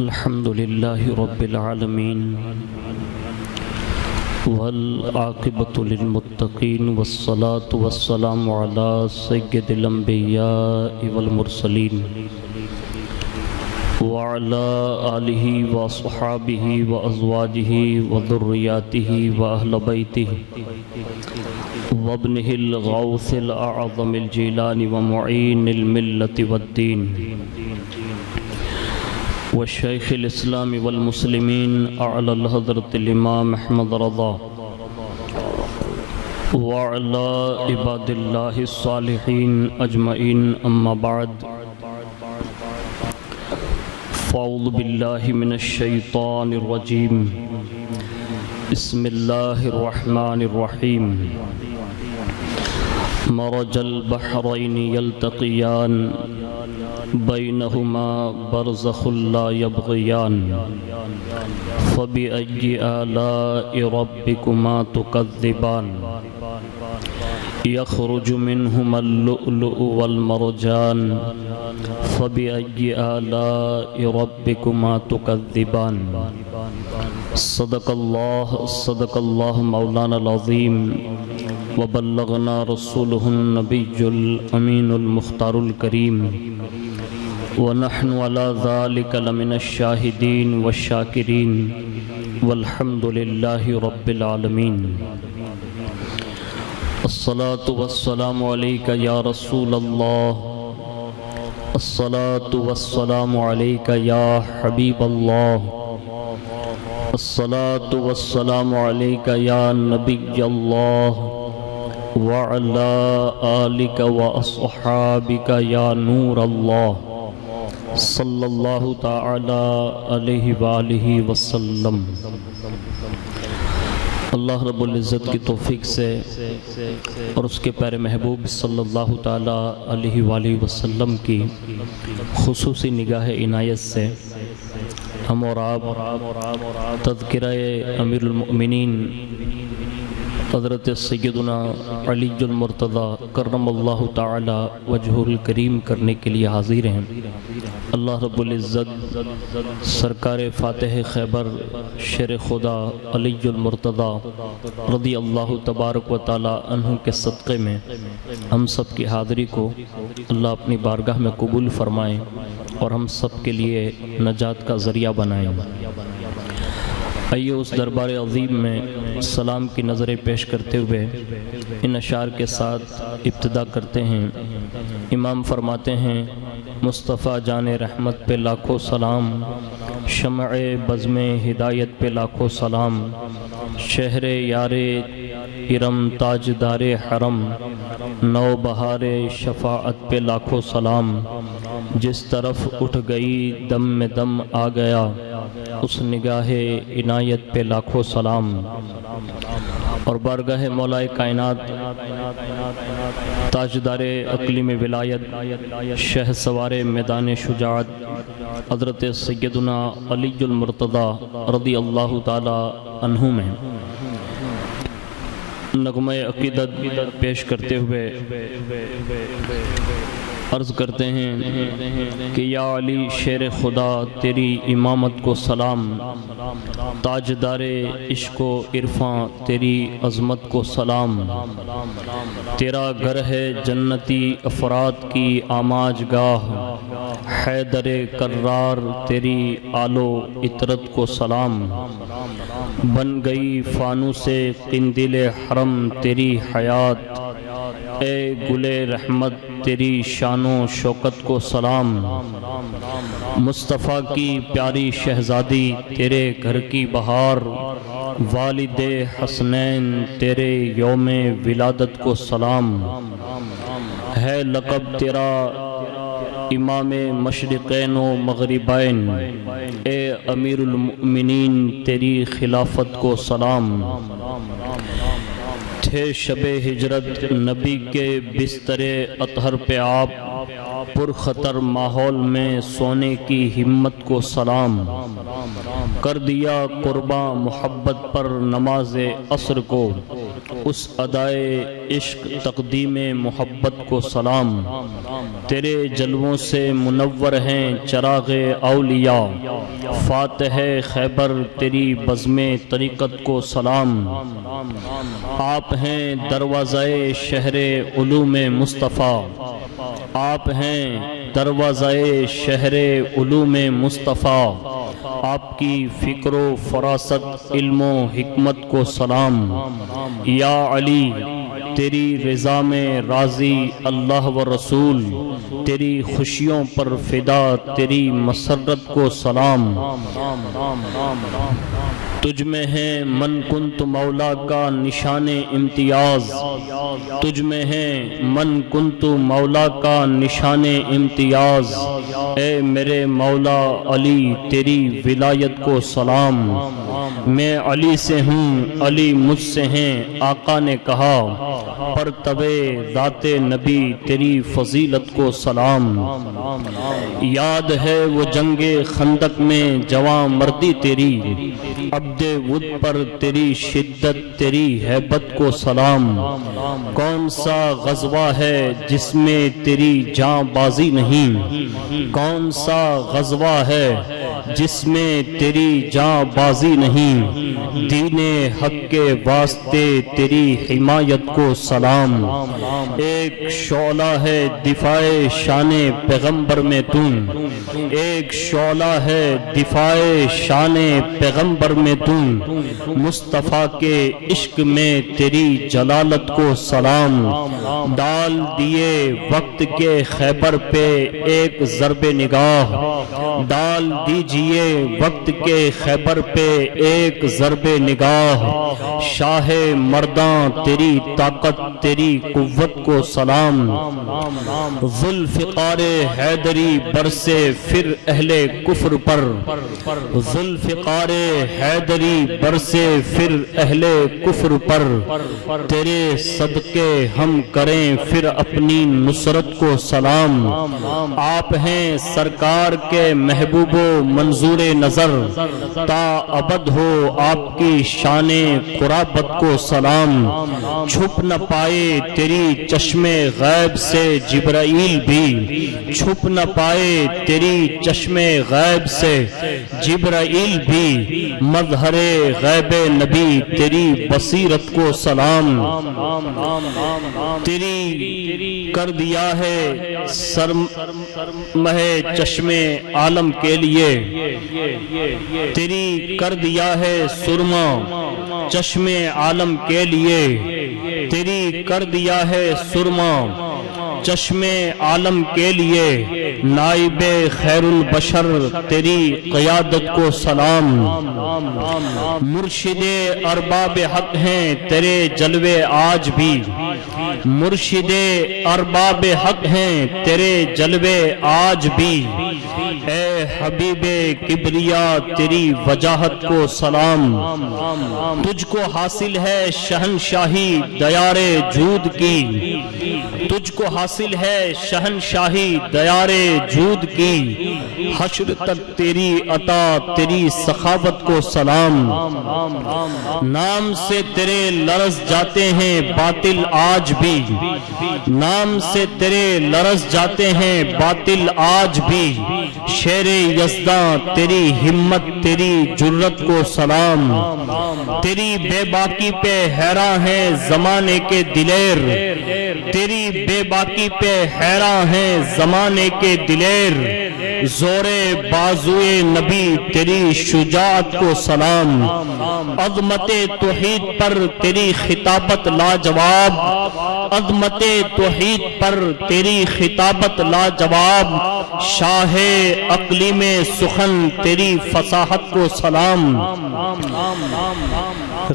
الحمد لله رب العالمين والعاقبة للمتقين والصلاة والسلام على سيد الأنبياء والمرسلين وعلى آله وصحابه وأزواجه وذرياته وأهل بيته وابنه الغوث الأعظم الجيلان ومعين الملة والدين والشيخ الإسلام والمسلمين أعلى الحضرة الإمام أحمد رضا وعلى عباد الله الصالحين أجمعين أما بعد فأعوذ بالله من الشيطان الرجيم بسم الله الرحمن الرحيم مرج البحرين يلتقيان بينهما برزخ لا يبغيان فبأي آلاء ربكما تكذبان يخرج منهما اللؤلؤ والمرجان فبأي آلاء ربكما تكذبان صدق الله مولانا العظيم وبلغنا رسوله النبي الأمين المختار الكريم ونحن على ذلك لمن الشاهدين والشاكرين والحمد لله رب العالمين الصلاة والسلام عليك يا رسول الله الصلاة والسلام عليك يا حبيب الله الصلاة والسلام عليك يا نبي الله وعلى آلك وأصحابك يا نور الله صلی اللہ تعالی علیہ وآلہ وسلم۔ اللہ رب العزت کی توفیق سے اور اس کے پیارے محبوب صلی اللہ تعالی علیہ وآلہ وسلم کی خصوصی نگاہ عنایت سے ہم اور آپ تذکرہ امیر المؤمنین حضرت سیدنا علی المرتضی کرم اللہ تعالی وجہہ الکریم کرنے کے لیے حاضر ہیں۔ اللہ رب العزت سرکار فاتح خیبر شیر خدا علی المرتضی رضی اللہ تبارک و تعالی عنہ کے صدقے میں ہم سب کی حاضری کو اللہ اپنی بارگاہ میں قبول فرمائیں اور ہم سب کے لیے نجات کا ذریعہ بنائیں۔ آئیے اس دربار عظیم میں سلام کی نظریں پیش کرتے ہوئے ان اشعار کے ساتھ ابتدا کرتے ہیں۔ امام فرماتے ہیں مصطفیٰ جان رحمت پہ لاکھوں سلام، شمع بزم ہدایت پہ لاکھوں سلام، شہر یار ارم تاجدار حرم، نو بہار شفاعت پہ لاکھوں سلام، جس طرف اٹھ گئی دم میں دم آ گیا، اس نگاہ عنایت پہ لاکھوں سلام۔ اور بارگاہ مولا کائنات تاجدار اقلیم ولایت شہ سوار میدان شجاعت حضرت سیدنا علی المرتضی رضی اللہ تعالی عنہ میں نغمہ عقیدت پیش کرتے ہوئے عرض کرتے ہیں کہ یا علی شیر خدا تیری امامت کو سلام، تاجدار عشق و عرفاں تیری عظمت کو سلام، تیرا گھر ہے جنتی افراد کی آماج گاہ، حیدر کرار تیری آل و عطرت کو سلام، بن گئی فانوس قندیل حرم تیری حیات، اے گل رحمت تیری شان و شوکت کو سلام، مصطفیٰ کی پیاری شہزادی تیرے گھر کی بہار، والد حسنین تیرے یوم ولادت کو سلام، ہے لقب تیرا امام مشرقین و مغربین، اے امیر المؤمنین تیری خلافت کو سلام، تھے شب ہجرت نبی کے بستر اطہر پہ آپ، پرخطر ماحول میں سونے کی ہمت کو سلام، کر دیا قرباں محبت پر نماز عصر کو، اس ادائے عشق تقدیم محبت کو سلام، تیرے جلووں سے منور ہیں چراغ اولیاء، فاتح خیبر تیری بزم طریقت کو سلام، آپ ہیں دروازہ شہر علوم مصطفیٰ، آپ ہیں دروازہ شہر علوم مصطفیٰ، آپ کی فکر و فراست علم و حکمت کو سلام، یا علی تیری رضا میں راضی اللہ و رسول، تیری خوشیوں پر فدا تیری مسرت کو سلام، تجھ میں ہے من کنت مولا کا نشان امتیاز، تجھ میں ہے من کنت مولا کا نشان امتیاز، اے میرے مولا علی تیری ولایت کو سلام، میں علی سے ہوں علی مجھ سے ہیں آقا نے کہا، پر تبے ذات نبی تیری فضیلت کو سلام، یاد ہے وہ جنگ خندق میں جواں مردی تیری، عبد ود پر تیری شدت تیری ہیبت کو سلام، کون سا غزوہ ہے جس میں تیری جاں بازی نہیں، کون سا غزوہ ہے جس میں تیری جاں بازی نہیں، دین حق کے واسطے تیری حمایت کو سلام، ایک شعلہ ہے دفاع شان پیغمبر میں تم، ایک شعلہ ہے دفاع شان پیغمبر میں تم، مصطفیٰ کے عشق میں تیری جلالت کو سلام، ڈال دیے وقت کے خیبر پہ ایک ضرب نگاہ، ڈال دیجئے وقت کے خیبر پہ ایک ضرب نگاہ، شاہ مرداں تیری طاقت تیری قوت کو سلام، ذوالفقار حیدری برسے پھر اہل کفر پر، ذوالفقار حیدری برسے پھر اہل کفر پر، تیرے صدقے ہم کریں پھر اپنی نصرت کو سلام، آپ ہیں سرکار کے محبوب و منظور نظر، تا ابد ہو آپ کی شان قرابت کو سلام، چھپ نہ پائے تیری چشم غیب سے جبرائیل بھی، چھپ نہ پائے تیری چشم غیب سے جبرائیل بھی، مظہر غیب نبی تیری بصیرت کو سلام، تیری کر دیا ہے سرمہ چشم عالم کے لیے، تیری کر دیا ہے سرما چشم عالم کے لیے، تیری کر دیا ہے سرما چشم عالم کے لیے، نائب خیر البشر تیری قیادت کو سلام، مرشد ارباب حق ہیں تیرے جلوے آج بھی، مرشد ارباب حق ہیں تیرے جلوے آج بھی، اے حبیب کبریا تیری وجاہت کو سلام، تجھ کو حاصل ہے شہنشاہی دیار جود کی، تجھ کو حاصل ہے شہنشاہی دیار جود کی، حشر تک تیری عطا تیری سخاوت کو سلام، نام سے تیرے لرز جاتے ہیں باطل آج بھی، نام سے تیرے لرز جاتے ہیں باطل آج بھی، شیر یزداں تیری ہمت تیری جرت کو سلام، تیری بے باکی پہ حیراں ہیں زمانے کے دلیر، تیری بے باکی پہ حیراں ہیں زمانے کے دلیر، زور بازوئے نبی تیری شجاعت کو سلام، عظمت توحید پر تیری خطابت لاجواب، عظمت توحید پر تیری خطابت لاجواب، شاہ عقلی میں سخن تیری فصاحت کو سلام،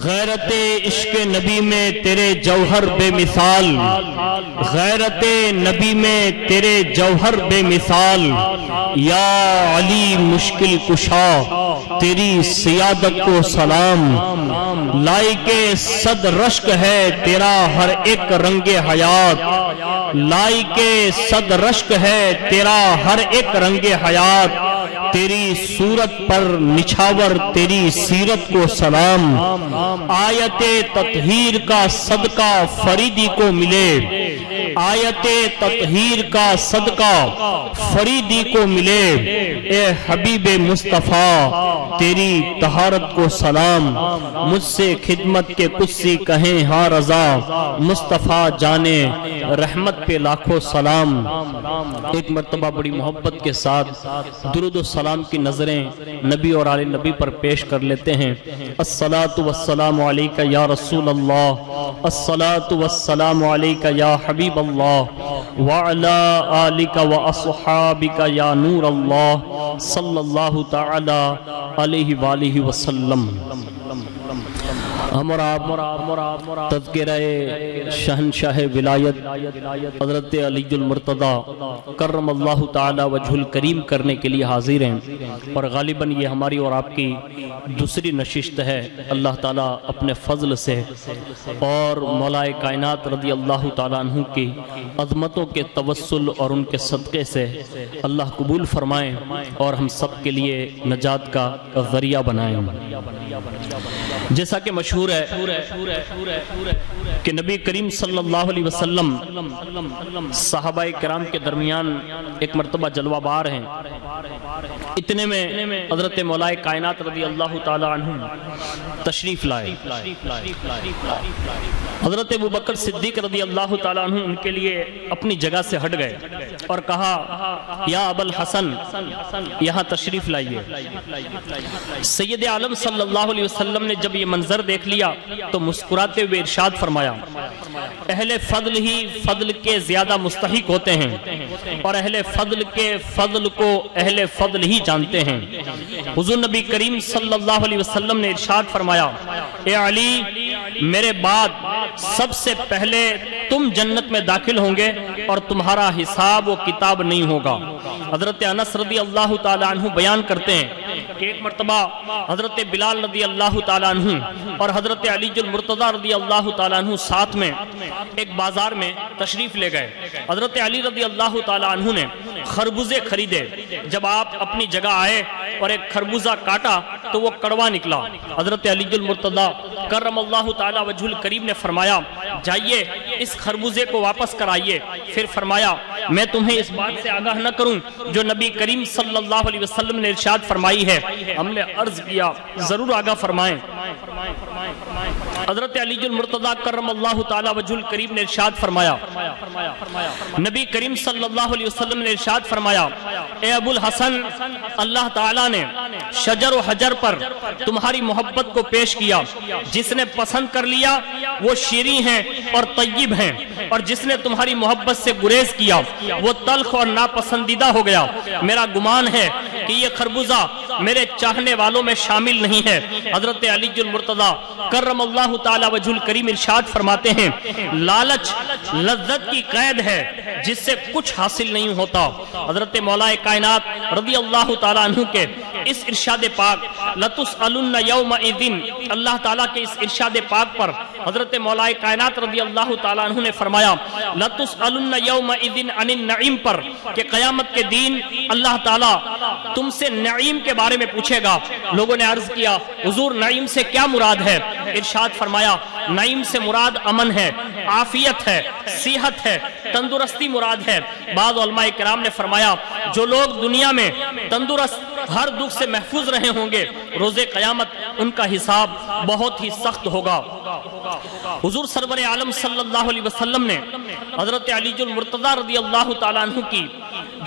غیرت عشق نبی میں تیرے جوہر بے مثال، غیرت نبی میں تیرے جوہر بے مثال، یا علی مشکل کشا تیری سیادت کو سلام، لائق صد رشک ہے تیرا ہر ایک رنگ حیات، لائی کے صد رشک ہے تیرا ہر ایک رنگ حیات، تیری صورت پر نچھاور تیری سیرت کو سلام، آیت تطہیر کا صدقہ فریدی کو ملے، آیت تطہیر کا صدقہ فریدی کو ملے، اے حبیب مصطفیٰ تیری طہارت کو سلام، مجھ سے خدمت کے قدسی کہیں ہاں رضا، مصطفیٰ جانے رحمت پہ لاکھوں سلام۔ ایک مرتبہ بڑی محبت کے ساتھ درود و سلام کی نظریں نبی اور آل نبی پر پیش کر لیتے ہیں۔ الصلاۃ والسلام علیکہ یا رسول اللہ، الصلاۃ والسلام علیکہ یا حبیب اللہ، وعلا آلکہ واصحابکہ یا نور اللہ، صلی اللہ تعالی علیہ وآلہ وسلم۔ ہم اور آپ تذکرہ شہنشاہ ولایت حضرت علی المرتضی کرم اللہ تعالی وجہ الکریم کرنے کے لیے حاضر ہیں، اور غالباً یہ ہماری اور آپ کی دوسری نشست ہے۔ اللہ تعالیٰ اپنے فضل سے اور مولا کائنات رضی اللہ تعالیٰ عنہ کی عظمتوں کے توسل اور ان کے صدقے سے اللہ قبول فرمائیں اور ہم سب کے لیے نجات کا ذریعہ بنائیں۔ جیسا کہ مشہور ہے کہ نبی کریم صلی اللہ علیہ وسلم صحابہ کرام کے درمیان ایک مرتبہ جلوہ بار ہیں، اتنے میں حضرت مولا کائنات رضی اللہ تعالی عنہ تشریف لائے۔ حضرت ابوبکر صدیق رضی اللہ تعالی عنہ ان کے لیے اپنی جگہ سے ہٹ گئے اور کہا یا ابو الحسن یہاں تشریف لائیے۔ سید عالم صلی اللہ علیہ وسلم نے جب یہ منظر دیکھ لیا تو مسکراتے ہوئے ارشاد فرمایا، اہل فضل ہی فضل کے زیادہ مستحق ہوتے ہیں، اور اہل فضل کے فضل کو اہل فضل ہی جانتے ہیں۔ حضور نبی کریم صلی اللہ علیہ وسلم نے ارشاد فرمایا، اے علی میرے بعد سب سے پہلے تم جنت میں داخل ہوں گے اور تمہارا حساب و کتاب نہیں ہوگا۔ حضرت انس رضی اللہ تعالی عنہ بیان کرتے ہیں کہ ایک مرتبہ حضرت بلال رضی اللہ تعالی عنہ اور حضرت علی المرتضی رضی اللہ تعالی عنہ ساتھ میں ایک بازار میں تشریف لے گئے۔ حضرت علی رضی اللہ تعالی عنہ نے خربوزے خریدے۔ جب آپ اپنی جگہ آئے اور ایک خربوزہ کاٹا تو وہ کڑوا نکلا۔ حضرت علی المرتضی کرم اللہ تعالی وجہ الکریم نے فرمایا، جائیے اس خربوزے کو واپس کرائیے۔ پھر فرمایا، میں تمہیں اس بات سے آگاہ نہ کروں جو نبی کریم صلی اللہ علیہ وسلم نے ارشاد فرمائی ہے؟ ہم نے عرض کیا ضرور آگاہ فرمائیں۔ حضرت علی المرتضی کرم اللہ تعالی وجہ الکریم نے ارشاد فرمایا، نبی کریم صلی اللہ علیہ وسلم نے ارشاد فرمایا، اے ابو الحسن اللہ تعالیٰ نے شجر و حجر پر تمہاری محبت کو پیش کیا، جس نے پسند کر لیا وہ شیریں ہیں اور طیب ہیں، اور جس نے تمہاری محبت سے گریز کیا وہ تلخ اور ناپسندیدہ ہو گیا۔ میرا گمان ہے کہ یہ خربوزہ میرے چاہنے والوں میں شامل نہیں ہے۔ حضرت علی المرتضی کرم اللہ تعالی وجہ الکریم ارشاد فرماتے ہیں، لالچ لذت کی قید ہے جس سے کچھ حاصل نہیں ہوتا۔ حضرت مولا کائنات رضی اللہ تعالی عنہ کے اس ارشاد پاک لَتُسْأَلُنَّ يَوْمَئِذٍ، اللہ تعالیٰ کے اس ارشاد پاک پر حضرت مولا کائنات رضی اللہ تعالیٰ عنہ نے فرمایا لَتُسْأَلُنَّ يَوْمَئِذٍ عَنِ النَّعِيمِ پر، کہ قیامت کے دین اللہ تعالیٰ تم سے نعیم کے بارے میں پوچھے گا۔ لوگوں نے عرض کیا حضور نعیم سے کیا مراد ہے؟ ارشاد فرمایا، نعیم سے مراد امن ہے، عافیت ہے، صحت ہے، تندرستی مراد ہے۔ بعض علماء کرام نے فرمایا جو لوگ دنیا میں تندرست ہر دکھ سے محفوظ رہے ہوں گے، روز قیامت ان کا حساب بہت ہی سخت ہوگا۔ حضور سرور عالم صلی اللہ علیہ وسلم نے حضرت علی المرتضی رضی اللہ تعالیٰ عنہ کی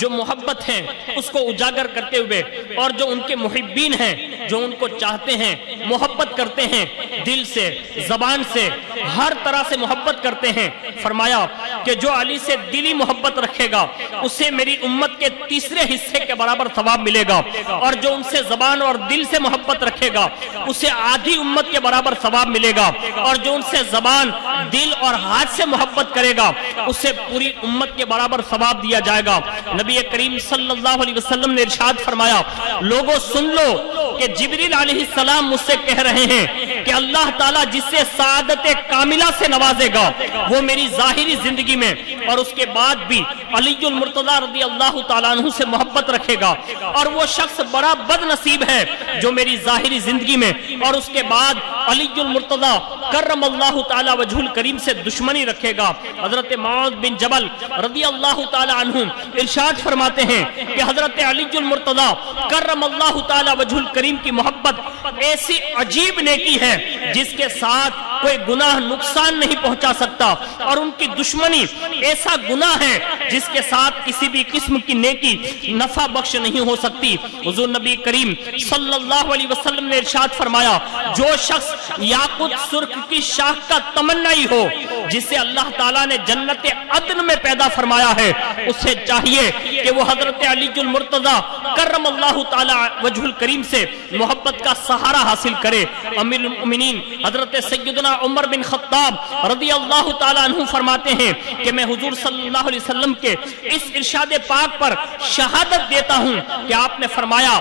جو محبت ہیں اس کو اجاگر کرتے ہوئے، اور جو ان کے محبین ہیں جو ان کو چاہتے ہیں، محبت کرتے ہیں دل سے، زبان سے، ہر طرح سے محبت کرتے ہیں، فرمایا کہ جو علی سے دلی محبت رکھے گا اسے میری امت کے تیسرے حصے کے برابر ثواب ملے گا، اور جو ان سے زبان اور دل سے محبت رکھے گا اسے آدھی امت کے برابر ثواب ملے گا، اور جو ان سے زبان، دل اور ہاتھ سے محبت کرے گا اسے پوری امت کے برابر ثواب دیا جائے گا۔ نبی کریم صلی اللہ علیہ وسلم نے ارشاد فرمایا، لوگوں سن لو کہ جبریل علیہ السلام مجھ سے کہہ رہے ہیں کہ اللہ تعالیٰ جس سے سعادت کاملہ سے نوازے گا وہ میری ظاہری زندگی میں اور اس کے بعد بھی علی المرتضیٰ رضی اللہ تعالیٰ عنہ سے محبت رکھے گا، اور وہ شخص بڑا بد نصیب ہے جو میری ظاہری زندگی میں اور اس کے بعد علی المرتضیٰ کرم اللہ تعالیٰ وجہ الکریم سے دشمنی رکھے گا۔ حضرت معاذ بن جبل رضی اللہ تعالیٰ عنہ ارشاد فرماتے ہیں کہ حضرت علی المرتضیٰ کرم اللہ تعالیٰ وجہ الکریم کی محبت ایسی عجیب نیکی ہے جس کے ساتھ کوئی گناہ نقصان نہیں پہنچا سکتا، اور ان کی دشمنی ایسا گناہ ہے جس کے ساتھ کسی بھی قسم کی نیکی نفع بخش نہیں ہو سکتی۔ حضور نبی کریم صلی اللہ علیہ وسلم نے ارشاد فرمایا، جو شخص یاقوت سرخ کی شاخ کا تمنائی ہو جسے اللہ تعالیٰ نے جنت عدن میں پیدا فرمایا ہے، اسے چاہیے کہ وہ حضرت علی المرتضیٰ کرم اللہ تعالیٰ وجہ الکریم سے محبت کا سہارا حاصل کرے۔ امیر المؤمنین حضرت سیدنا عمر بن خطاب رضی اللہ تعالیٰ عنہ فرماتے ہیں کہ میں حضور صلی اللہ علیہ وسلم کے اس ارشاد پاک پر شہادت دیتا ہوں کہ آپ نے فرمایا،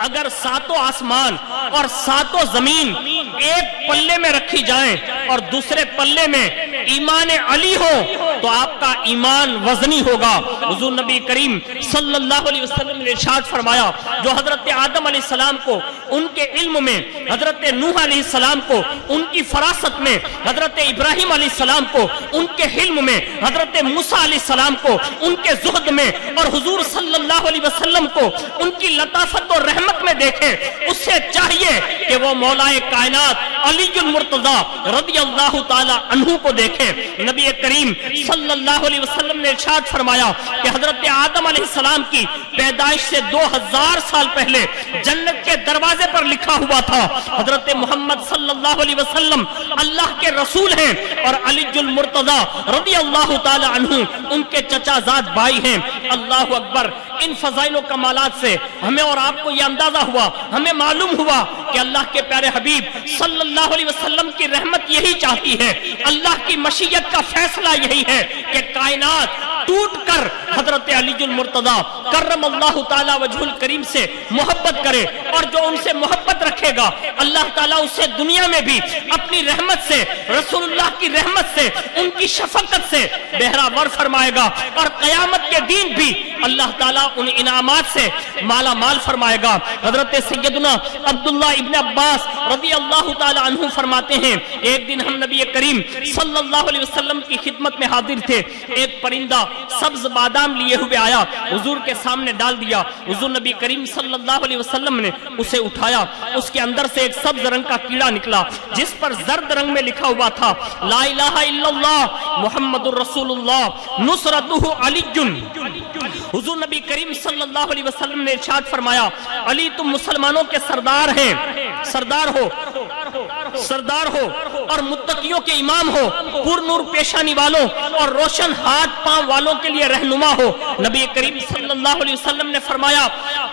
اگر ساتوں آسمان اور ساتوں زمین ایک پلے میں رکھی جائیں اور دوسرے پلے میں ایمان علی ہو تو آپ کا ایمان وزنی ہوگا۔ حضور نبی کریم صلی اللہ علیہ وسلم نے ارشاد فرمایا، جو حضرت آدم علیہ السلام کو ان کے علم میں، حضرت نوح علیہ السلام کو ان کی فراست میں، حضرت ابراہیم علیہ السلام کو ان کے حلم میں، حضرت موسیٰ علیہ السلام کو ان کے زہد میں، اور حضور صلی اللہ علیہ وسلم کو ان کی لطافت اور رحمت میں دیکھے، اس سے چاہیے کہ وہ مولا کائنات علی المرتضیٰ رضی اللہ تعالی عنہ کو دیکھے۔ نبی کریم صلی اللہ علیہ وسلم نے ارشاد فرمایا کہ حضرت آدم علیہ السلام کی پیدائش سے 2000 سال پہلے جنت کے دروازے پر لکھا ہوا تھا، حضرت محمد صلی اللہ علیہ وسلم اللہ کے رسول ہیں اور علی المرتضیٰ رضی اللہ تعالی عنہ ان کے چچا زاد بھائی ہیں۔ اللہ اکبر! ان فضائل و کمالات سے ہمیں اور آپ کو یہ اندازہ ہوا، ہمیں معلوم ہوا کہ اللہ کے پیارے حبیب صلی اللہ علیہ وسلم کی رحمت یہی چاہتی ہے، اللہ کی مشیت کا فیصلہ یہی ہے کہ کائنات ٹوٹ کر حضرت علی المرتضیٰ کرم اللہ تعالیٰ وجہ الکریم سے محبت کرے، اور جو ان سے محبت رکھے گا اللہ تعالیٰ اسے دنیا میں بھی اپنی رحمت سے، رسول اللہ کی رحمت سے، ان کی شفقت سے بہراور فرمائے گا، اور قیامت کے دن بھی اللہ تعالیٰ ان انعامات سے مالا مال فرمائے گا۔ حضرت سیدنا عبداللہ ابن عباس رضی اللہ تعالیٰ عنہ فرماتے ہیں، ایک دن ہم نبی کریم صلی اللہ علیہ وسلم کی خدمت میں حاضر تھے، ایک پرندہ سبز بادام لیے ہوئے آیا، حضور کے سامنے ڈال دیا، حضور نبی کریم صلی اللہ علیہ وسلم نے اسے اٹھایا، اس کے اندر سے ایک سبز رنگ کا کیڑا نکلا جس پر زرد رنگ میں لکھا ہوا تھا، لا الہ الا اللہ محمد الرسول اللہ نصرتہ علی۔ حضور نبی کریم صلی اللہ علیہ وسلم نے ارشاد فرمایا، علی تم مسلمانوں کے سردار ہیں، سردار ہو اور متقیوں کے امام ہو، پر نور پیشانی والوں اور روشن ہاتھ پاؤں والوں کے لیے رہنما ہو۔ نبی کریم صلی اللہ علیہ وسلم نے فرمایا،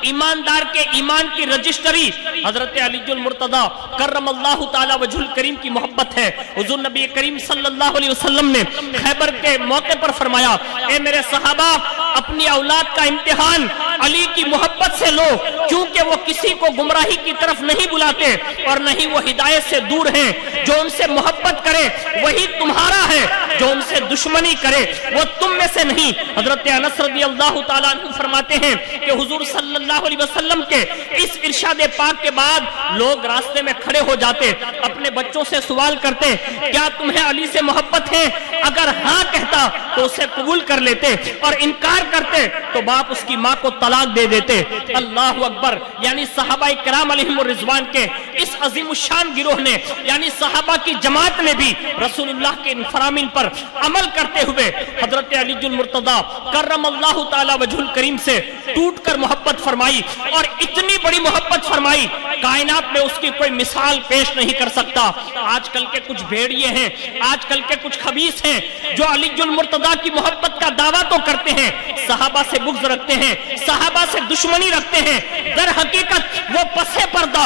ایماندار کے ایمان کی رجسٹری حضرت علی المرتضیٰ کرم اللہ تعالی وجہ الکریم کی محبت ہے۔ حضور نبی کریم صلی اللہ علیہ وسلم نے خیبر کے موقع پر فرمایا، اے میرے صحابہ، اپنی اولاد کا امتحان علی کی محبت سے لو، کیونکہ وہ کسی کو گمراہی کی طرف نہیں بلاتے اور نہ ہی وہ ہدایت سے دور ہیں۔ جو ان سے محبت کرے وہی تمہارا ہے، جو ان سے دشمنی کرے وہ تم میں سے نہیں۔ حضرت انس رضی اللہ تعالیٰ عنہ فرماتے ہیں کہ حضور صلی اللہ علیہ وسلم کے اس ارشاد پاک کے بعد لوگ راستے میں کھڑے ہو جاتے، اپنے بچوں سے سوال کرتے، کیا تمہیں علی سے محبت ہے؟ اگر ہاں کہتا تو اسے قبول کر لیتے، اور انکار کرتے تو باپ اس کی ماں کو طلاق دے دیتے۔ اللہ اکبر! یعنی صحابہ کرام علیہم الرضوان کے اس عظیم الشان گروہ نے، یعنی صحابہ کی جماعت نے بھی رسول اللہ کے ان فرامین پر عمل کرتے ہوئے حضرت علی المرتضیٰ کرم اللہ تعالی وجہ الکریم سے ٹوٹ کر محبت فرمائی، اور اتنی بڑی محبت فرمائی کائنات میں اس کی کوئی مثال پیش نہیں کر سکتا۔ آج کل کے کچھ بھیڑیے ہیں، آج کل کے کچھ خبیث ہیں جو علی المرتضیٰ کی محبت کا دعویٰ تو کرتے ہیں، صحابہ سے بغض رکھتے ہیں، صحابہ سے دشمنی رکھتے ہیں، در حقیقت وہ پسے پردہ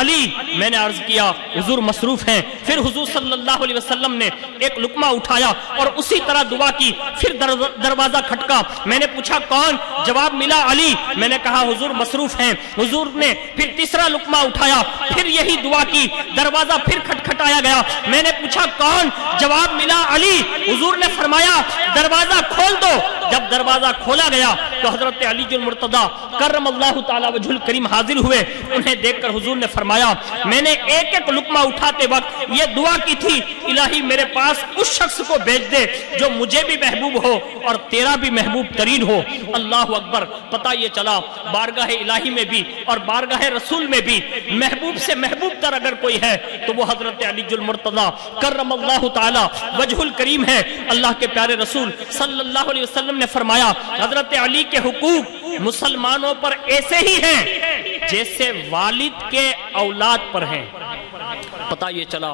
علی، میں نے عرض کیا حضور مصروف ہیں۔ پھر حضور صلی اللہ علیہ وسلم نے ایک لقمہ اٹھایا اور اسی طرح دعا کی۔ پھر دروازہ کھٹکا، میں نے پوچھا کون؟ جواب ملا علی۔ میں نے کہا حضور مصروف ہیں۔ حضور نے پھر تیسرا لقمہ اٹھایا، پھر یہی دعا کی، دروازہ پھر کھٹکھٹایا گیا۔ میں نے پوچھا کون؟ جواب ملا علی۔ حضور نے فرمایا دروازہ کھول دو۔ جب دروازہ کھولا گیا تو حضرت علی المرتضیٰ کرم اللہ تعالی وجہ الکریم حاضر ہوئے۔ انہیں دیکھ کر حضور نے فرمایا میں نے ایک ایک لقمہ اٹھاتے وقت یہ دعا کی تھی، الہی میرے پاس اس شخص کو بھیج دے جو مجھے بھی محبوب ہو اور تیرا بھی محبوب ترین ہو۔ اللہ اکبر۔ پتہ یہ چلا بارگاہ الہی میں بھی اور بارگاہ رسول میں بھی محبوب سے محبوب تر اگر کوئی ہے تو وہ حضرت علی المرتضیٰ کرم اللہ تعالی وجہ الکریم ہے۔ اللہ کے پیارے رسول صلی اللہ علیہ وسلم نے فرمایا حضرت علی کے حقوق مسلمانوں پر ایسے ہی ہیں جیسے والد کے اولاد پر ہیں۔ پتہ یہ چلا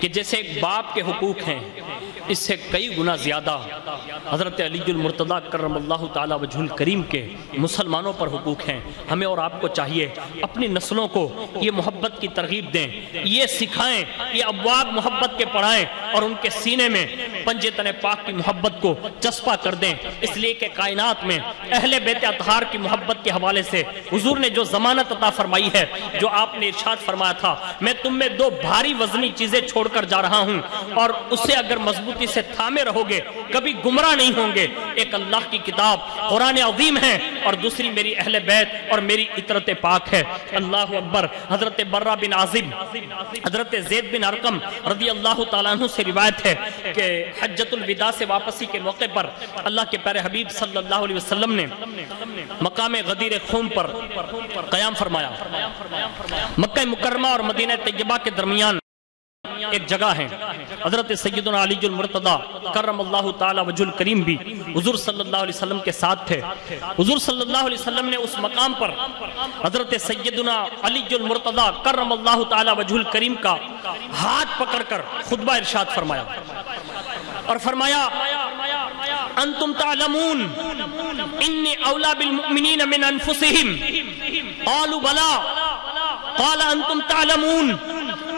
کہ جیسے ایک باپ کے حقوق ہیں اس سے کئی گنا زیادہ حضرت علی المرتضیٰ کرم اللہ تعالی وجہ الکریم کے مسلمانوں پر حقوق ہیں۔ ہمیں اور آپ کو چاہیے اپنی نسلوں کو یہ محبت کی ترغیب دیں، یہ سکھائیں، یہ ابواب محبت کے پڑھائیں اور ان کے سینے میں پنجے تن پاک کی محبت کو چسپا کر دیں، اس لیے کہ کائنات میں اہل بیت اطہار کی محبت کے حوالے سے حضور نے جو ضمانت عطا فرمائی ہے، جو آپ نے ارشاد فرمایا تھا میں تم میں دو بھاری وزنی چیزیں چھوڑ کر جا رہا ہوں اور اسے اگر مضبوطی سے تھامے رہو گے کبھی گمراہ نہیں ہوں گے، ایک اللہ کی کتاب قرآن عظیم ہے اور دوسری میری اہل بیت اور میری عطرت پاک ہے۔ اللہ اکبر۔ حضرت برہ بن عازب، حضرت زید بن ارقم رضی اللہ تعالیٰ عنہ سے روایت ہے کہ حجۃ الوداع سے واپسی کے موقع پر اللہ کے پیارے حبیب صلی اللہ علیہ وسلم نے مقام غدیر خم پر قیام فرمایا۔ مکہ مکرمہ اور مدینہ طیبہ کے درمیان ایک جگہ ہے، حضرت سیدنا علی المرتضیٰ کرم اللہ تعالی وجہ الکریم بھی حضور صلی اللہ علیہ وسلم کے ساتھ تھے۔ حضور صلی اللہ علیہ وسلم نے اس مقام پر حضرت سیدنا علی المرتضیٰ کرم اللہ تعالی وجہ الکریم کا ہاتھ پکڑ کر خطبہ ارشاد فرمایا اور فرمایا انتم تعلمون انی اولا بالمؤمنین من انفسہم قالوا بلا قال انتم تعلمون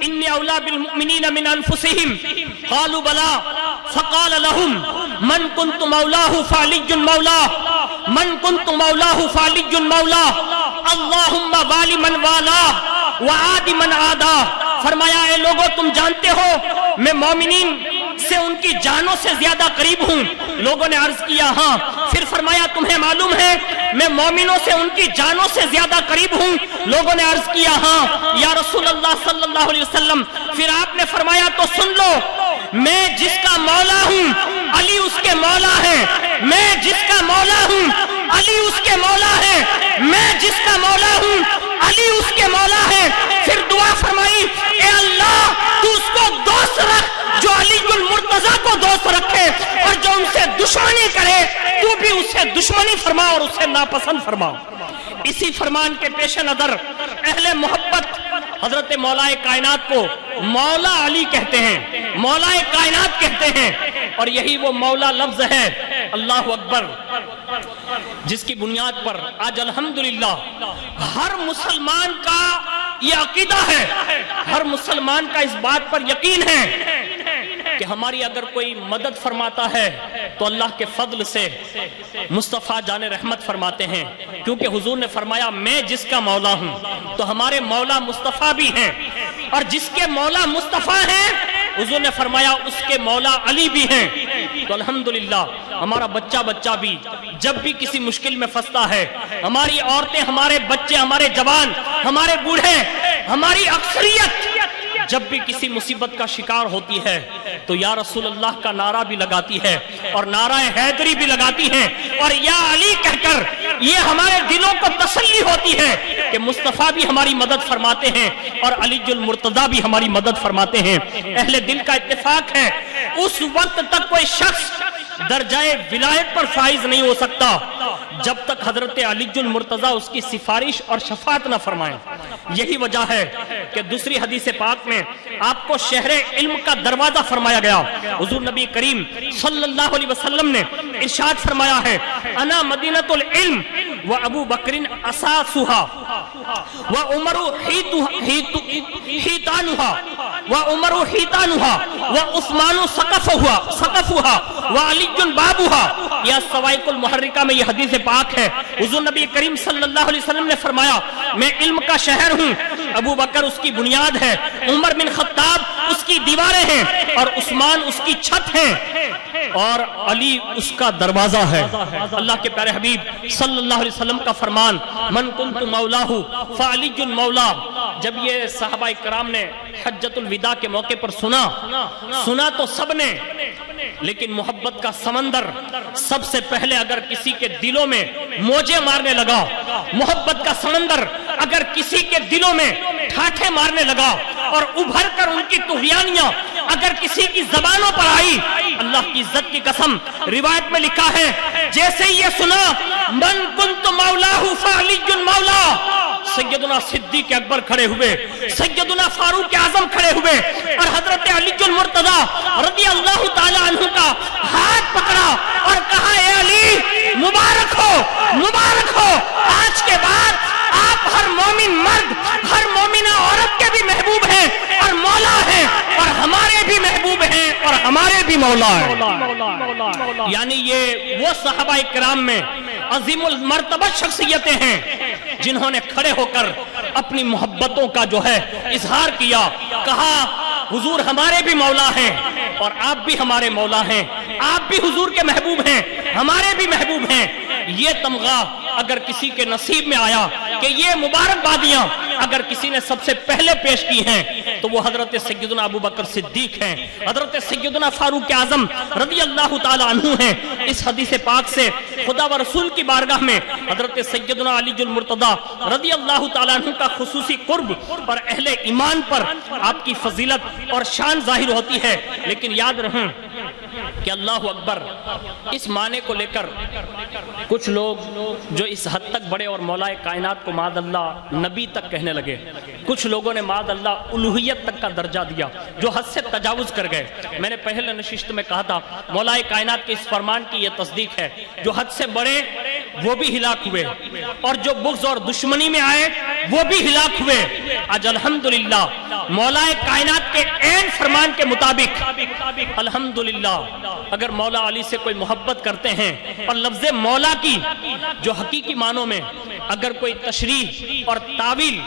انی اولا بالمؤمنین من انفسہم قالوا بلا فقال لهم من كنت مولاه فعلی مولاه من كنت مولاه فعلی مولاه اللہم والی من والاه وعاد من عاداه۔ فرمایا اے لوگو تم جانتے ہو میں مومنین سے ان کی جانوں سے زیادہ قریب ہوں۔ لوگوں نے عرض کیا ہاں۔ پھر فرمایا تمہیں معلوم ہے میں مومنوں سے ان کی جانوں سے زیادہ قریب ہوں۔ لوگوں نے عرض کیا ہاں یا رسول اللہ صلی اللہ علیہ وسلم۔ پھر آپ نے فرمایا تو سن لو میں جس کا مولا ہوں علی اس کے مولا ہے، میں جس کا مولا ہوں علی اس کے مولا ہے، میں جس کا مولا ہوں علی اس کے مولا ہے۔ پھر دعا فرمائی اے اللہ تو اس کو دوست رکھ جو علی المرتضیٰ کو دوست رکھے اور جو ان سے دشمنی کرے تو بھی اسے دشمنی فرما اور اسے ناپسند فرما۔ اسی فرمان کے پیش نظر اہل محبت حضرت مولا کائنات کو مولا علی کہتے ہیں، مولا کائنات کہتے ہیں اور یہی وہ مولا لفظ ہے اللہ اکبر جس کی بنیاد پر آج الحمدللہ ہر مسلمان کا یہ عقیدہ ہے، ہر مسلمان کا اس بات پر یقین ہے کہ ہماری اگر کوئی مدد فرماتا ہے تو اللہ کے فضل سے مصطفیٰ جان رحمت فرماتے ہیں، کیونکہ حضور نے فرمایا میں جس کا مولا ہوں تو ہمارے مولا مصطفیٰ بھی ہیں اور جس کے مولا مصطفیٰ ہیں حضور نے فرمایا اس کے مولا علی بھی ہیں۔ تو الحمدللہ ہمارا بچہ بھی جب بھی کسی مشکل میں پھنستا ہے، ہماری عورتیں، ہمارے بچے، ہمارے جوان، ہمارے بوڑھے، ہماری اکثریت جب بھی کسی مصیبت کا شکار ہوتی ہے تو یا رسول اللہ کا نعرہ بھی لگاتی ہے اور نعرہ حیدری بھی لگاتی ہے اور یا علی کہہ کر یہ ہمارے دلوں کو تسلی ہوتی ہے کہ مصطفیٰ بھی ہماری مدد فرماتے ہیں اور علی المرتضیٰ بھی ہماری مدد فرماتے ہیں۔ اہل دل کا اتفاق ہے اس وقت تک کوئی شخص درجہ ولایت پر فائز نہیں ہو سکتا جب تک حضرت علی المرتضیٰ اس کی سفارش اور شفاعت نہ فرمائیں۔ یہی وجہ ہے کہ دوسری حدیث پاک میں آپ کو شہر علم کا دروازہ فرمایا گیا۔ حضور نبی کریم صلی اللہ علیہ وسلم نے ارشاد فرمایا ہے انا مدینۃ العلم و ابو بکر اساسها۔ وعمر حیطانها وعمر حیطانها وعثمان سقفها وعلی بابها۔ یہ الصواعق المحرکہ میں یہ حدیث پاک ہے۔ حضور نبی کریم صلی اللہ علیہ وسلم نے فرمایا میں علم کا شہر ہوں، ابو بکر اس کی بنیاد ہے، عمر بن خطاب اس کی دیواریں ہیں، اور عثمان اس کی چھت ہیں، اور علی اس کا دروازہ ہے۔ اللہ کے پیارے حبیب صلی اللہ علیہ وسلم کا فرمان من کنت مولاہ فعلی مولا۔ جب یہ صحابہ کرام نے حجۃ الوداع کے موقع پر سنا تو سب نے، لیکن محبت کا سمندر سب سے پہلے اگر کسی کے دلوں میں موجیں مارنے لگا، محبت کا سمندر اگر کسی کے دلوں میں ٹھاٹھے مارنے لگا، اور ابھر کر ان کی طغیانیاں اگر کسی کی زبانوں پر آئی، اللہ کی عزت کی قسم روایت میں لکھا ہے جیسے یہ سنا من کنت مولاہ فعلی مولا، سیدنا صدیق اکبر کھڑے ہوئے، سیدنا فاروق اعظم کھڑے ہوئے، اور حضرت علی المرتضی رضی اللہ تعالی عنہ کا ہاتھ پکڑا اور کہا اے علی مبارک ہو آج کے بعد آپ ہر مومن مرد ہر مومنہ عورت کے بھی محبوب ہیں اور مولا ہیں، اور ہمارے بھی محبوب ہیں اور ہمارے بھی مولا ہیں۔ یعنی یہ وہ صحابہ کرام میں عظیم المرتبہ شخصیتیں ہیں جنہوں نے کھڑے ہو کر اپنی محبتوں کا جو ہے اظہار کیا، کہا حضور ہمارے بھی مولا ہیں اور آپ بھی ہمارے مولا ہیں، آپ بھی حضور کے محبوب ہیں، ہمارے بھی محبوب ہیں۔ یہ تمغہ اگر کسی کے نصیب میں آیا کہ یہ مبارکبادیاں اگر کسی نے سب سے پہلے پیش کی ہیں تو وہ حضرت سیدنا ابو بکر صدیق ہیں، حضرت سیدنا فاروق اعظم رضی اللہ تعالی عنہ ہیں۔ اس حدیث پاک سے خدا و رسول کی بارگاہ میں حضرت سیدنا علی المرتضی رضی اللہ تعالی عنہ کا خصوصی قرب اور اہل ایمان پر آپ کی فضیلت اور شان ظاہر ہوتی ہے۔ لیکن یاد رہیں کہ اللہ اکبر اس معنی کو لے کر کچھ لوگ جو اس حد تک بڑے اور مولا کائنات کو معاذ اللہ نبی تک کہنے لگے، کچھ لوگوں نے معاذ اللہ الوہیت تک کا درجہ دیا جو حد سے تجاوز کر گئے۔ میں نے پہلے نشست میں کہا تھا مولا کائنات کے اس فرمان کی یہ تصدیق ہے، جو حد سے بڑے وہ بھی ہلاک ہوئے اور جو بغض اور دشمنی میں آئے وہ بھی ہلاک ہوئے۔ آج الحمدللہ مولا کائنات کے عین فرمان کے مطابق الحمدللہ اگر مولا علی سے کوئی محبت کرتے ہیں اور لفظ مولا کی جو حقیقی معنوں میں اگر کوئی تشریح اور تعویل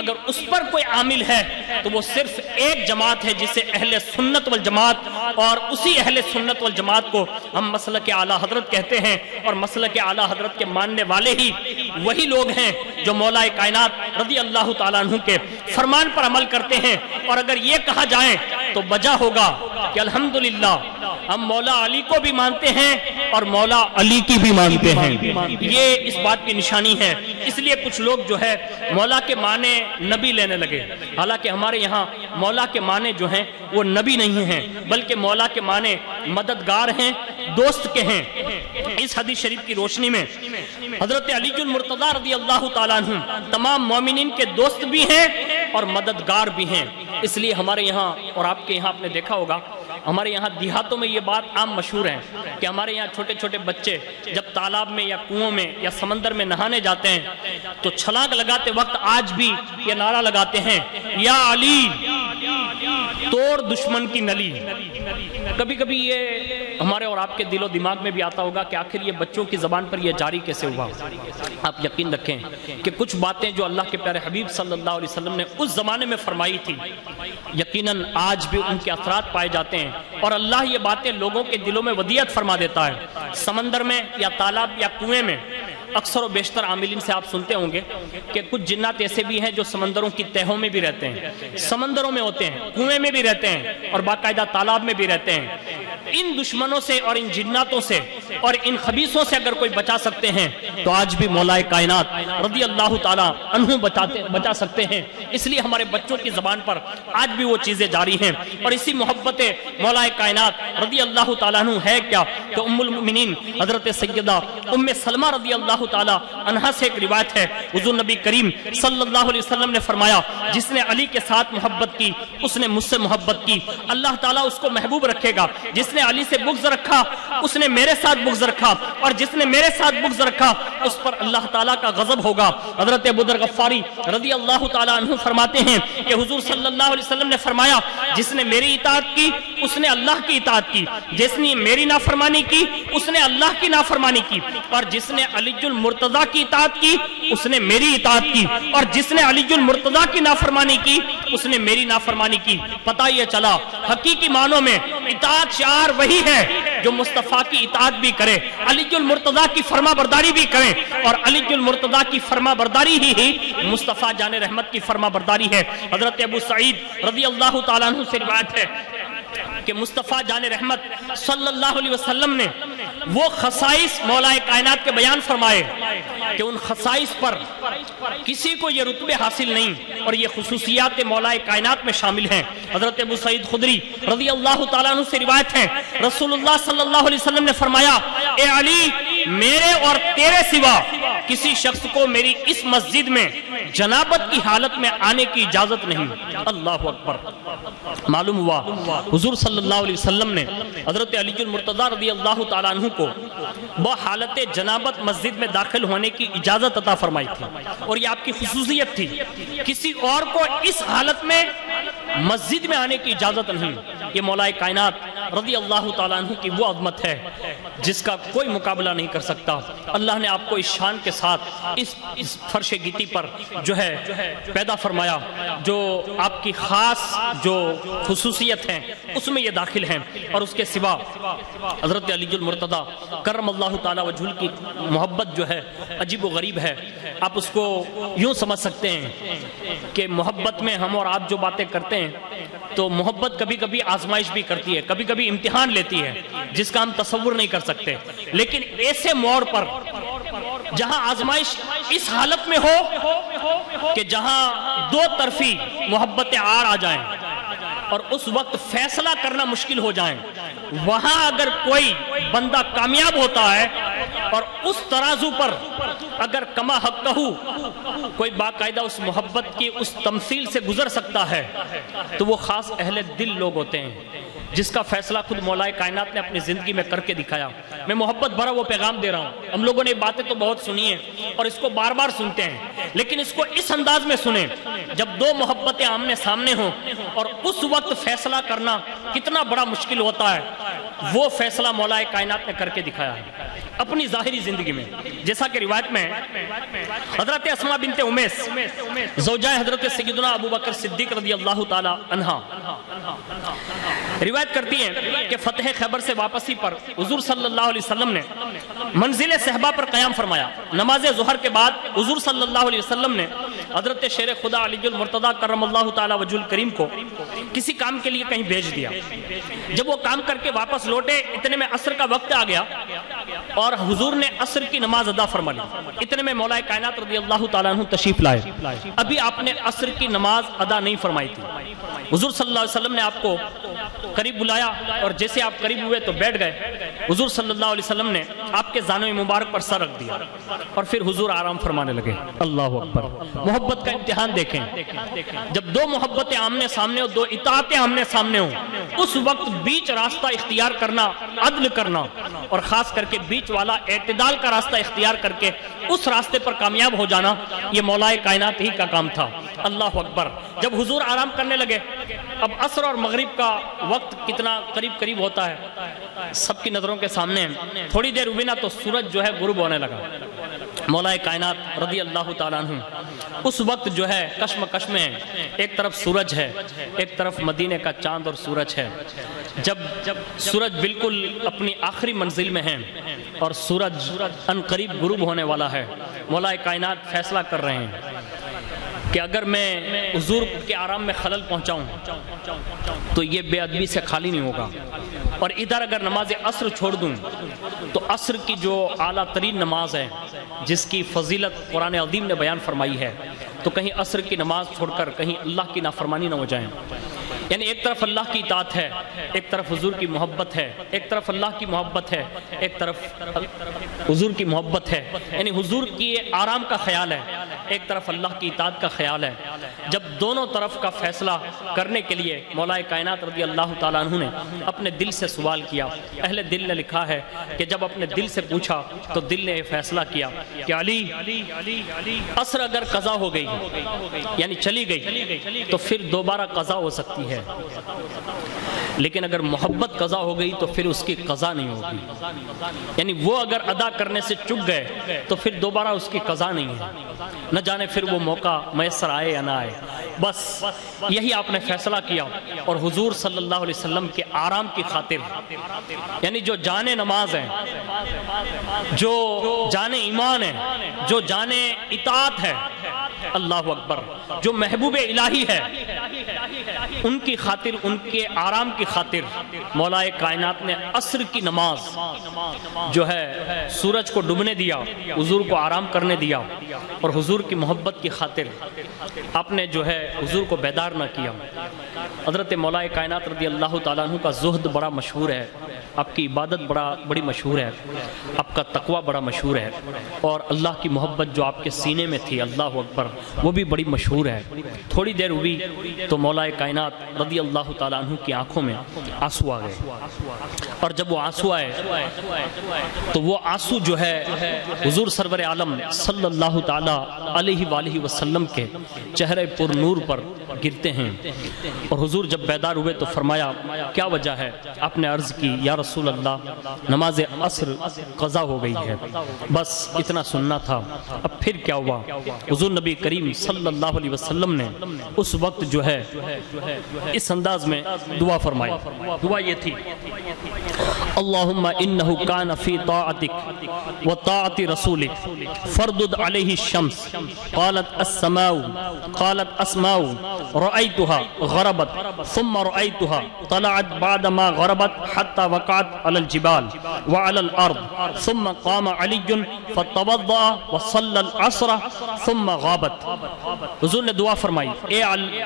اگر اس پر کوئی عامل ہے تو وہ صرف ایک جماعت ہے جسے اہل سنت والجماعت، اور اسی اہل سنت والجماعت کو ہم مسلک اعلی حضرت کہتے ہیں، اور مسلک اعلی حضرت کے ماننے والے ہی وہی لوگ ہیں جو مولا کائنات رضی اللہ تعالیٰ عنہ کے فرمان پر عمل کرتے ہیں۔ اور اگر یہ کہا جائے تو بجا ہوگا کہ الحمدللہ ہم مولا علی کو بھی مانتے ہیں اور مولا علی کی بھی مانتے ہیں، یہ اس بات کی نشانی ہے۔ اس لیے کچھ لوگ جو ہے مولا کے معنی نبی لینے لگے، حالانکہ ہمارے یہاں مولا کے معنی جو ہیں وہ نبی نہیں ہیں بلکہ مولا کے معنی مددگار ہیں، دوست کے ہیں۔ اس حدیث شریف کی روشنی میں حضرت علی المرتضی رضی اللہ تعالیٰ عنہ تمام مومنین کے دوست بھی ہیں اور مددگار بھی ہیں۔ اس لیے ہمارے یہاں اور آپ کے یہاں آپ نے دیکھا ہوگا ہمارے یہاں دیہاتوں میں یہ بات عام مشہور ہے کہ ہمارے یہاں چھوٹے چھوٹے بچے جب تالاب میں یا کنووں میں یا سمندر میں نہانے جاتے ہیں تو چھلانگ لگاتے وقت آج بھی یہ نعرہ لگاتے ہیں یا علی توڑ دشمن کی نلی۔ کبھی کبھی یہ ہمارے اور آپ کے دل و دماغ میں بھی آتا ہوگا کہ آخر یہ بچوں کی زبان پر یہ جاری کیسے ہوا۔ آپ یقین رکھیں کہ کچھ باتیں جو اللہ کے پیارے حبیب صلی اللہ علیہ وسلم نے اس زمانے میں فرمائی تھی یقیناً آج بھی ان کے اثرات پائے جاتے ہیں، اور اللہ یہ باتیں لوگوں کے دلوں میں ودیعت فرما دیتا ہے۔ سمندر میں یا تالاب یا کنویں میں اکثر و بیشتر عاملین سے آپ سنتے ہوں گے کہ کچھ جنات ایسے بھی ہیں جو سمندروں کی تہوں میں بھی رہتے ہیں، سمندروں میں ہوتے ہیں، کنویں میں بھی رہتے ہیں اور باقاعدہ تالاب میں بھی رہتے ہیں۔ ان دشمنوں سے اور ان جناتوں سے اور ان خبیثوں سے اگر کوئی بچا سکتے ہیں تو آج بھی مولا کائنات رضی اللہ تعالیٰ عنہ بچا سکتے ہیں۔ اس لیے ہمارے بچوں کی زبان پر آج بھی وہ چیزیں جاری ہیں، اور اسی محبت مولا کائنات رضی اللہ تعالیٰ عنہ ہے کیا کہ ام المؤمنین حضرت سیدہ ام سلمہ رضی اللہ تعالیٰ عنہ سے ایک روایت ہے، حضور نبی کریم صلی اللہ علیہ وسلم نے فرمایا جس نے علی کے ساتھ محبت کی اس نے مجھ سے محبت محبت کی اللہ تعالیٰ اس کو محبوب رکھے گا. جس نے علی سے بغض رکھا اس نے میرے ساتھ بغض رکھا, اور جس نے میرے ساتھ بغض رکھا اس پر اللہ تعالیٰ کا غضب ہوگا. حضرت ابو ذر غفاری رضی اللہ تعالیٰ عنہ فرماتے ہیں کہ حضور صلی اللہ علیہ وسلم نے فرمایا جس نے میری اطاعت کی اس نے اللہ کی اطاعت کی, جس نے میری نافرمانی کی اس نے اللہ کی نافرمانی کی, اور جس نے علی المرتضیٰ کی اطاعت کی اس نے میری اطاعت کی, اور جس نے علی المرتضیٰ کی نافرمانی کی اس نے میری نافرمانی کی. پتہ یہ چلا حقیقی معنوں میں اطاعت شعار وہی ہے جو مصطفیٰ کی اطاعت بھی کرے, علی المرتضیٰ کی فرما برداری بھی کرے, اور علی المرتضیٰ کی فرما برداری ہی مصطفیٰ جان رحمت کی فرما برداری ہے. حضرت ابو سعید رضی اللہ تعالیٰ عنہ سے روایت ہے کہ مصطفیٰ جان رحمت صلی اللہ علیہ وسلم نے وہ خصائص مولا کائنات کے بیان فرمائے کہ ان خصائص پر کسی کو یہ رتبے حاصل نہیں, اور یہ خصوصیات مولا کائنات میں شامل ہیں. حضرت ابو سعید خدری رضی اللہ تعالیٰ عنہ سے روایت ہے رسول اللہ صلی اللہ علیہ وسلم نے فرمایا اے علی میرے اور تیرے سوا کسی شخص کو میری اس مسجد میں جنابت کی حالت میں آنے کی اجازت نہیں. اللہ اکبر. معلوم ہوا حضور صلی اللہ علیہ وسلم نے حضرت علی المرتضیٰ رضی اللہ تعالیٰ عنہ کو بحالت جنابت مسجد میں داخل ہونے کی اجازت عطا فرمائی تھی, اور یہ آپ کی خصوصیت تھی. کسی اور کو اس حالت میں مسجد میں آنے کی اجازت نہیں. یہ مولا کائنات رضی اللہ تعالیٰ عنہ کی وہ عظمت ہے جس کا کوئی مقابلہ نہیں کر سکتا. اللہ نے آپ کو اس شان کے ساتھ اس فرش گیتی پر جو ہے پیدا فرمایا, جو آپ کی خاص جو خصوصیت ہیں اس میں یہ داخل ہیں. اور اس کے سوا حضرت علی المرتضیٰ کرم اللہ تعالیٰ وجہہ کی محبت جو ہے عجیب و غریب ہے. آپ اس کو یوں سمجھ سکتے ہیں کہ محبت میں ہم اور آپ جو باتیں کرتے ہیں تو محبت کبھی کبھی آزمائش بھی کرتی ہے, کبھی کبھی امتحان لیتی ہے جس کا ہم تصور نہیں کر سکتے. لیکن ایسے موڑ پر جہاں آزمائش اس حالت میں ہو کہ جہاں دو طرفی محبتیں آ جائیں اور اس وقت فیصلہ کرنا مشکل ہو جائیں, وہاں اگر کوئی بندہ کامیاب ہوتا ہے اور اس ترازو پر اگر کما حق کوئی باقاعدہ اس محبت کی اس تمثیل سے گزر سکتا ہے تو وہ خاص اہل دل لوگ ہوتے ہیں جس کا فیصلہ خود مولا کائنات نے اپنی زندگی میں کر کے دکھایا. میں محبت بھرا وہ پیغام دے رہا ہوں. ہم لوگوں نے باتیں تو بہت سنی ہیں اور اس کو بار بار سنتے ہیں, لیکن اس کو اس انداز میں سنیں جب دو محبتیں آمنے سامنے ہوں اور اس وقت فیصلہ کرنا کتنا بڑا مشکل ہوتا ہے. وہ فیصلہ مولا کائنات نے کر کے دکھایا ہے اپنی ظاہری زندگی میں. جیسا کہ روایت میں حضرت اسماء بنت امیس زوجہ حضرت سیدنا ابو بکر صدیق رضی اللہ تعالی عنہ روایت کرتی ہیں کہ فتح خیبر سے واپسی پر حضور صلی اللہ علیہ وسلم نے منزل صحبہ پر قیام فرمایا. نماز ظہر کے بعد حضور صلی اللہ علیہ وسلم نے حضرت شیر خدا علی المرتضیٰ کرم اللہ تعالی وجہ الکریم کو کسی کام کے لیے کہیں بھیج دیا. جب وہ کام کر کے واپس لوٹے اتنے میں عصر کا وقت آ گیا اور حضور نے عصر کی نماز ادا فرما لی. اتنے میں مولا کائنات رضی اللہ تعالیٰ عنہ تشریف لائے. ابھی آپ نے عصر کی نماز ادا نہیں فرمائی تھی. حضور صلی اللہ علیہ وسلم نے آپ کو قریب بلایا اور جیسے آپ قریب ہوئے تو بیٹھ گئے. حضور صلی اللہ علیہ وسلم نے آپ کے زانو مبارک پر سر رکھ دیا اور پھر حضور آرام فرمانے لگے. اللہ اکبر. محبت کا امتحان دیکھیں. جب دو محبتیں آمنے سامنے ہو, دو اطاعتیں آمنے سامنے ہوں, اس وقت بیچ راستہ اختیار کرنا, عدل کرنا, اور خاص کر کے بیچ والا اعتدال کا راستہ اختیار کر کے اس راستے پر کامیاب ہو جانا, یہ مولا کائنات ہی کا کام تھا. اللہ اکبر. جب حضور آرام کرنے لگے, اب عصر اور مغرب کا وقت کتنا قریب قریب ہوتا ہے سب کی نظروں کے سامنے. تھوڑی دیر ہوئی نا تو سورج جو ہے غروب ہونے لگا. مولا کائنات رضی اللہ تعالیٰ عنہ اس وقت جو ہے کشمکش میں, ایک طرف سورج ہے, ایک طرف مدینے کا چاند اور سورج ہے. جب سورج بالکل اپنی آخری منزل میں ہے اور سورج ان قریب غروب ہونے والا ہے, مولا کائنات فیصلہ کر رہے ہیں کہ اگر میں حضور کے آرام میں خلل پہنچاؤں تو یہ بے ادبی سے خالی نہیں ہوگا, اور ادھر اگر نماز عصر چھوڑ دوں تو عصر کی جو اعلیٰ ترین نماز ہے جس کی فضیلت قرآن عظیم نے بیان فرمائی ہے, تو کہیں عصر کی نماز چھوڑ کر کہیں اللہ کی نافرمانی نہ ہو جائیں. یعنی ایک طرف اللہ کی اطاعت ہے، ایک طرف حضور کی محبت ہے، ایک طرف اللہ کی محبت ہے، ایک طرف حضور کی محبت ہے، یعنی حضور کی آرام کا خیال ہے، ایک طرف اللہ کی اطاعت کا خیال ہے۔ جب دونوں طرف کا فیصلہ کرنے کے لیے مولا کائنات رضی اللہ تعالیٰ عنہ نے اپنے دل سے سوال کیا، اہل دل نے لکھا ہے کہ جب اپنے دل سے پوچھا تو دل نے یہ فیصلہ کیا کہ علی عصر اگر قضا ہو گئی یعنی چلی گئی تو پھر دوبارہ قضا ہو سکتی ہے، لیکن اگر محبت قضا ہو گئی تو پھر اس کی قضا نہیں ہوگی، یعنی وہ اگر ادا کرنے سے چک گئے تو پھر دوبارہ اس کی قضا نہیں ہے، نہ جانے پھر وہ موقع میسر آئے یا نہ آئے۔ بس یہی آپ نے فیصلہ کیا، اور حضور صلی اللہ علیہ وسلم کے آرام کی خاطر، یعنی جو جان نماز ہے، جو جان ایمان ہے، جو جان اطاعت ہے، اللہ اکبر، جو محبوب الہی ہے، ان کی خاطر، ان کے آرام کی خاطر مولا کائنات نے عصر کی نماز جو ہے سورج کو ڈوبنے دیا، حضور کو آرام کرنے دیا، اور حضور کی محبت کی خاطر آپ نے جو ہے حضور کو بیدار نہ کیا۔ حضرت مولا کائنات رضی اللہ تعالیٰ عنہ کا زہد بڑا مشہور ہے، آپ کی عبادت بڑی مشہور ہے، آپ کا تقوی بڑا مشہور ہے، اور اللہ کی محبت جو آپ کے سینے میں تھی، اللہ اکبر، وہ بھی بڑی مشہور ہے۔ تھوڑی دیر ہوئی تو مولا کائنات رضی اللہ تعالیٰ عنہ کی آنکھوں میں آنسو آ گئے، اور جب وہ آنسو آئے تو وہ آنسو جو ہے حضور سرور عالم صلی اللہ تعالیٰ علیہ وآلہ وسلم کے چہرے پر نور پر گرتے ہیں، اور حضور جب بیدار ہوئے تو فرمایا کیا وجہ ہے؟ آپ نے عرض کی یا رسول اللہ نماز عصر قضا ہو گئی ہے، بس اتنا سننا تھا۔ اب پھر کیا ہوا؟ حضور نبی کریم صلی اللہ علیہ وسلم نے اس وقت جو ہے اس انداز میں دعا فرمائی، دعا یہ تھی اللہم انہو کان فی طاعتک و طاعت رسولک فردد علیہ الشمس قالت السماء قالت اسماء رأيتها غربت ثم رأيتها طلعت بعدما غربت حتى وقعت على الجبال وعلى الأرض ثم قام علي فتوضأ وصلى العصر ثم غابت۔ حضور نے دعا فرمائی اے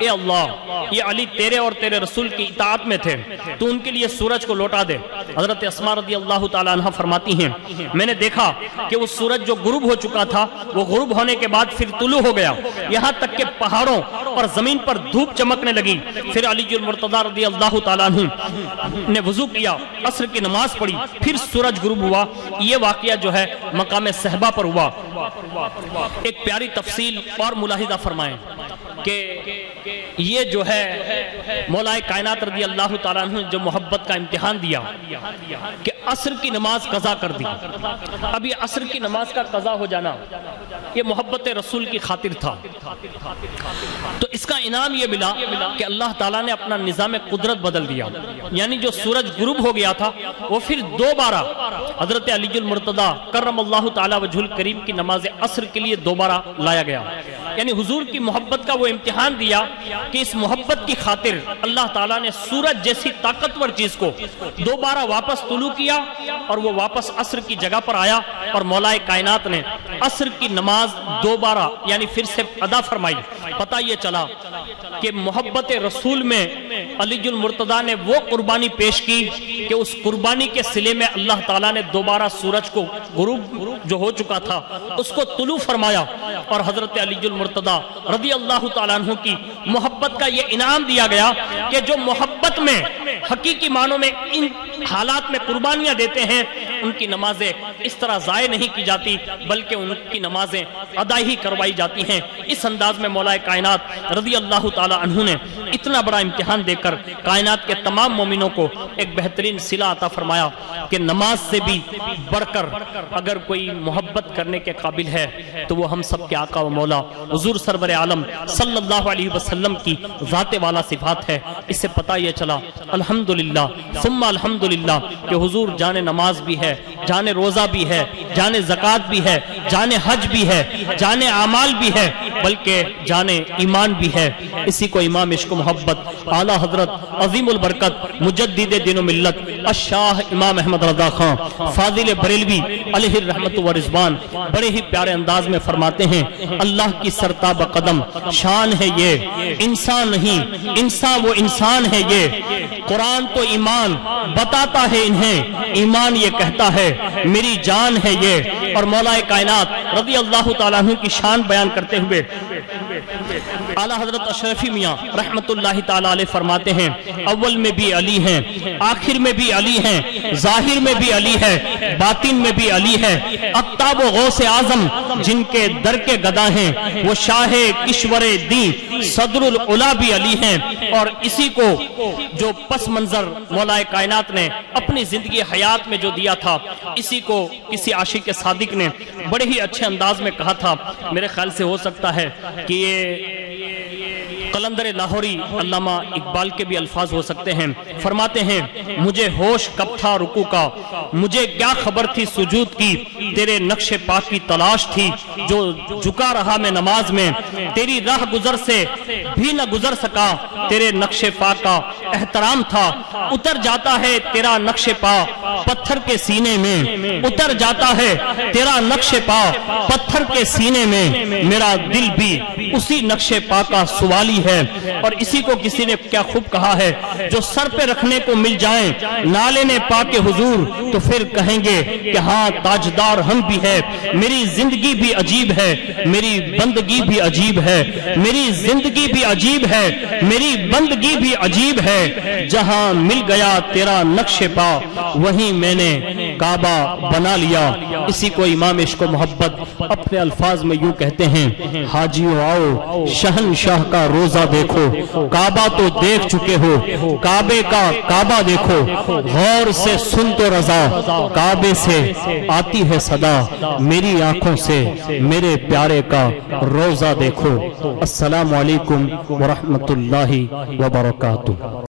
اللہ، یہ علی تیرے اور تیرے رسول کی اطاعت میں تھے، تو ان کے لیے سورج کو لوٹا دے۔ حضرت اسماء رضی اللہ تعالیٰ عنہ فرماتی ہیں میں نے دیکھا کہ وہ سورج جو غروب ہو چکا تھا وہ غروب ہونے کے بعد پھر طلوع ہو گیا، یہاں تک کہ پہاڑوں اور زمین پر دھوپ چمکنے لگی۔ پھر علی المرتضیٰ رضی اللہ تعالیٰ عنہ نے وضو کیا، عصر کی نماز پڑھی، پھر سورج غروب ہوا۔ یہ واقعہ جو ہے مقام صحبہ پر ہوا۔ ایک پیاری تفصیل اور ملاحظہ فرمائیں کہ یہ جو ہے مولا کائنات رضی اللہ تعالیٰ عنہ جو محبت کا امتحان دیا کہ عصر کی نماز قضا کر دی۔ اب یہ عصر کی نماز کا قضا ہو جانا یہ محبت رسول کی خاطر تھا، تو اس کا انعام یہ ملا کہ اللہ تعالیٰ نے اپنا نظام قدرت بدل دیا، یعنی جو سورج غروب ہو گیا تھا وہ پھر دوبارہ حضرت علی المرتضیٰ کرم اللہ تعالیٰ وجہ الکریم کی نماز عصر کے لیے دوبارہ لایا گیا۔ یعنی حضور کی محبت کا وہ امتحان دیا کہ اس محبت کی خاطر اللہ تعالیٰ نے سورج جیسی طاقتور چیز کو دوبارہ واپس طلوع کیا، اور وہ واپس عصر کی جگہ پر آیا، اور مولا کائنات نے عصر کی نماز دوبارہ یعنی پھر سے ادا فرمائی۔ پتہ یہ چلا کہ محبت رسول میں علی المرتضیٰ نے وہ قربانی پیش کی کہ اس قربانی کے صلے میں اللہ تعالیٰ نے دوبارہ سورج کو غروب جو ہو چکا تھا اس کو طلوع فرمایا، اور حضرت علی المرتضیٰ رضی اللہ تعالیٰ عنہ کی محبت کا یہ انعام دیا گیا کہ جو محبت میں حقیقی معنوں میں ان حالات میں قربانیاں دیتے ہیں ان کی نمازیں اس طرح ضائع نہیں کی جاتی بلکہ ان کی نمازیں ادا ہی کروائی جاتی ہیں۔ اس انداز میں مولا کائنات رضی اللہ تعالیٰ عنہ نے اتنا بڑا امتحان دے کر کائنات کے تمام مومنوں کو ایک بہترین صلہ عطا فرمایا کہ نماز سے بھی بڑھ کر اگر کوئی محبت کرنے کے قابل ہے تو وہ ہم سب کے آقا و مولا حضور سرور عالم صلی اللہ علیہ وسلم کی ذات والا صفات ہے۔ اس سے پتہ یہ چلا الحمدللہ ثم الحمدللہ کہ حضور جان نماز بھی ہے، جان روزہ بھی ہے، جان زکوٰۃ بھی ہے، جان حج بھی ہے، جان اعمال بھی ہے، بلکہ جان ایمان بھی ہے۔ اسی کو امام عشق و محبت اعلیٰ حضرت عظیم البرکت مجدد دین و ملت الشاہ امام احمد رضا خان فاضل بریلوی علیہ الرحمت و رضوان بڑے ہی پیارے انداز میں فرماتے ہیں، اللہ کی سرتاب قدم شان ہے یہ، انسان نہیں، انسان وہ انسان ہے یہ، قرآن تو ایمان بتاتا ہے انہیں، ایمان یہ کہتا ہے میری جان ہے یہ۔ اور مولا کائنات رضی اللہ تعالیٰ عنہ کی شان بیان کرتے ہوئے اعلیٰ حضرت اشرفی میاں رحمت اللہ تعالیٰ علیہ فرماتے ہیں، اول میں بھی علی ہیں، آخر میں بھی علی ہیں، ظاہر میں بھی علی ہے، باطن میں بھی علی ہے، اقطاب و غوث اعظم جن کے در کے گدا ہیں، وہ شاہ کشور دی صدر العلا بھی علی ہیں۔ اور اسی کو جو پس منظر مولا کائنات نے اپنی زندگی حیات میں جو دیا تھا، اسی کو کسی عاشق صادق نے بڑے ہی اچھے انداز میں کہا تھا، میرے خیال سے ہو سکتا ہے کہ یہ قلندر لاہوری علامہ اقبال کے بھی الفاظ ہو سکتے ہیں۔ فرماتے ہیں، مجھے ہوش کب تھا رکوع کا، مجھے کیا خبر تھی سجود کی، تیرے نقش پاک کی تلاش تھی جو جھکا رہا میں نماز میں، تیری راہ گزر سے بھی نہ گزر سکا، تیرے نقش پاک کا احترام تھا، اتر جاتا ہے تیرا نقش پا پتھر کے سینے میں، اتر جاتا ہے تیرا نقش پا پتھر کے سینے میں، میرا دل بھی اسی نقش پا کا سوالی ہے۔ اور اسی کو کسی نے کیا خوب کہا ہے، جو سر پہ رکھنے کو مل جائیں نالے نے پا کے حضور تو پھر کہیں گے کہ ہاں تاجدار ہم بھی ہے۔ میری زندگی بھی عجیب ہے، میری بندگی بھی عجیب ہے، میری زندگی بھی عجیب ہے، میری بندگی بھی عجیب ہے، جہاں مل گیا تیرا نقش پا وہیں میں نے کعبہ بنا لیا۔ اسی کو امام عشق و محبت اپنے الفاظ میں یوں کہتے ہیں، حاجیوں آؤ شہنشاہ کا روزہ دیکھو، کعبہ تو دیکھ چکے ہو، کعبے کا کعبہ دیکھو، غور سے سن تو رضا، کعبے سے آتی ہے صدا، میری آنکھوں سے میرے پیارے کا روزہ دیکھو۔ السلام علیکم ورحمت اللہ وبرکاتہ۔